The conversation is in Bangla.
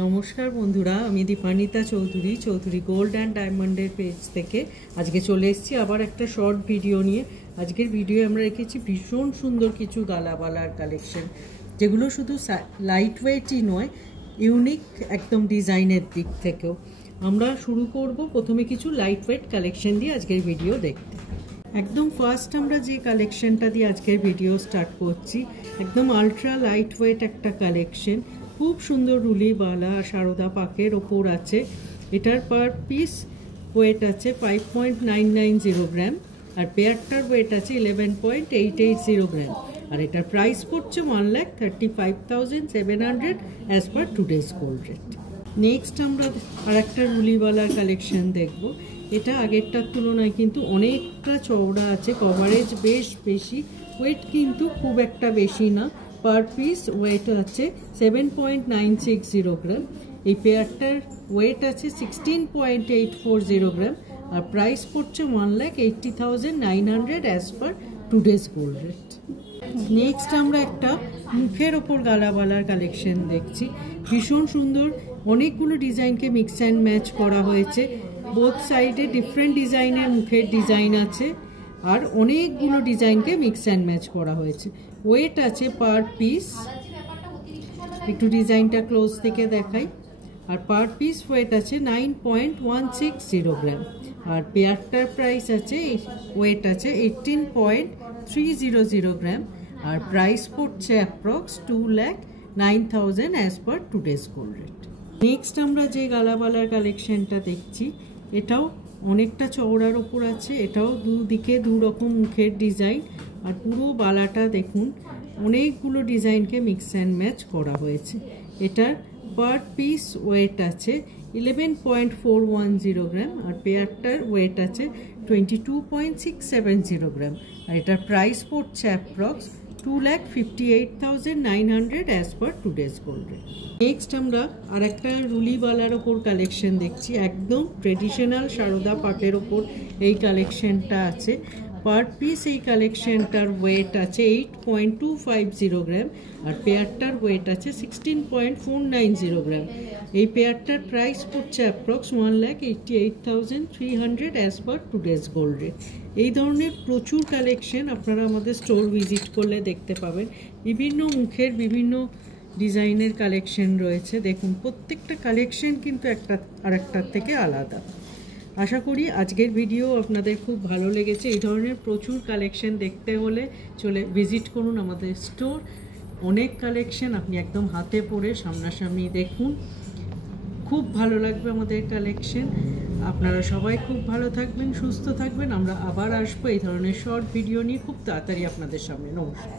নমস্কার বন্ধুরা, আমি দীপানিতা চৌধুরী চৌধুরী গোল্ড অ্যান্ড ডায়মন্ডের পেজ থেকে আজকে চলে এসেছি আবার একটা শর্ট ভিডিও নিয়ে। আজকের ভিডিও আমরা রেখেছি ভীষণ সুন্দর কিছু গালাবালার কালেকশন, যেগুলো শুধু লাইট ওয়েটই নয়, ইউনিক একদম ডিজাইনের দিক থেকেও। আমরা শুরু করব প্রথমে কিছু লাইট ওয়েট কালেকশন দিয়ে আজকের ভিডিও দেখতে। একদম ফার্স্ট আমরা যে কালেকশনটা দিয়ে আজকের ভিডিও স্টার্ট করছি, একদম আলট্রা লাইট ওয়েট একটা কালেকশন, খুব সুন্দর রুলি বালা আর সারদা পাকের ওপর আছে। এটার পার পিস ওয়েট আছে 5.990 গ্রাম আর পেয়ারটার ওয়েট আছে 11.880 গ্রাম। আর এটার প্রাইস পড়ছে 1,35,700 as per today's gold rate. Next আমরা আর একটা রুলিওয়ালার কালেকশন দেখব। এটা আগেরটার তুলনায় কিন্তু অনেকটা চওড়া আছে, কভারেজ বেশ বেশি, ওয়েট কিন্তু খুব একটা বেশি না। পার পিস ওয়েট আছে 7.960 গ্রাম। এই পেয়ারটার ওয়েট আছে 16.840 গ্রাম আর প্রাইস পড়ছে 1,80,900 as per today's gold rate. Next আমরা একটা মুখের ওপর গালাবালার কালেকশন দেখছি, ভীষণ সুন্দর। অনেকগুলো ডিজাইনকে মিক্স অ্যান্ড ম্যাচ করা হয়েছে, বোথ সাইডে ডিফারেন্ট ডিজাইনের মুখের ডিজাইন আছে আর অনেকগুলো ডিজাইনকে মিক্স অ্যান্ড ম্যাচ করা হয়েছে। ওয়েট আছে পার পিস, একটু ডিজাইনটা ক্লোজ থেকে দেখাই, আর পার পিস ওয়েট আছে 9.160 গ্রাম আর পেয়ারটার প্রাইস আছে ওয়েট আছে 18.300 গ্রাম আর প্রাইস পড়ছে approx 2,09,000 as per today's gold rate. Next আমরা যে গালাবালার কালেকশনটা দেখছি, এটাও অনেকটা চওড়ার ওপর আছে, এটাও দুদিকে দু রকম মুখের ডিজাইন আর পুরো বালাটা দেখুন অনেকগুলো ডিজাইনকে মিক্স অ্যান্ড ম্যাচ করা হয়েছে। এটার পার পিস ওয়েট আছে 11.410 গ্রাম আর পেয়ারটার ওয়েট আছে 22.670 গ্রাম আর এটার প্রাইস পড়ছে approx 2,58,900 as per today's gold rate. Next আমরা আর একটা রুলিবালার ওপর কালেকশন দেখছি, একদম ট্রেডিশনাল সারদা পাটের ওপর এই কালেকশনটা আছে। পার পিস এই কালেকশনটার ওয়েট আছে 8.250 গ্রাম আর পেয়ারটার ওয়েট আছে 16.490 গ্রাম। এই পেয়ারটার প্রাইস পড়ছে approx 1,88,300 as per today's gold rate. এই ধরনের প্রচুর কালেকশন আপনারা আমাদের স্টোর ভিজিট করলে দেখতে পাবেন। বিভিন্ন মুখের বিভিন্ন ডিজাইনের কালেকশন রয়েছে, দেখুন প্রত্যেকটা কালেকশন কিন্তু একটা আরেকটার থেকে আলাদা। আশা করি আজকের ভিডিও আপনাদের খুব ভালো লেগেছে। এই ধরনের প্রচুর কালেকশন দেখতে হলে ভিজিট করুন আমাদের স্টোর। অনেক কালেকশন আপনি একদম হাতে পড়ে সামনাসামনি দেখুন, খুব ভালো লাগবে আমাদের কালেকশন। আপনারা সবাই খুব ভালো থাকবেন, সুস্থ থাকবেন। আমরা আবার আসবো এই ধরনের শর্ট ভিডিও নিয়ে খুব তাড়াতাড়ি আপনাদের সামনে। নমস্কার।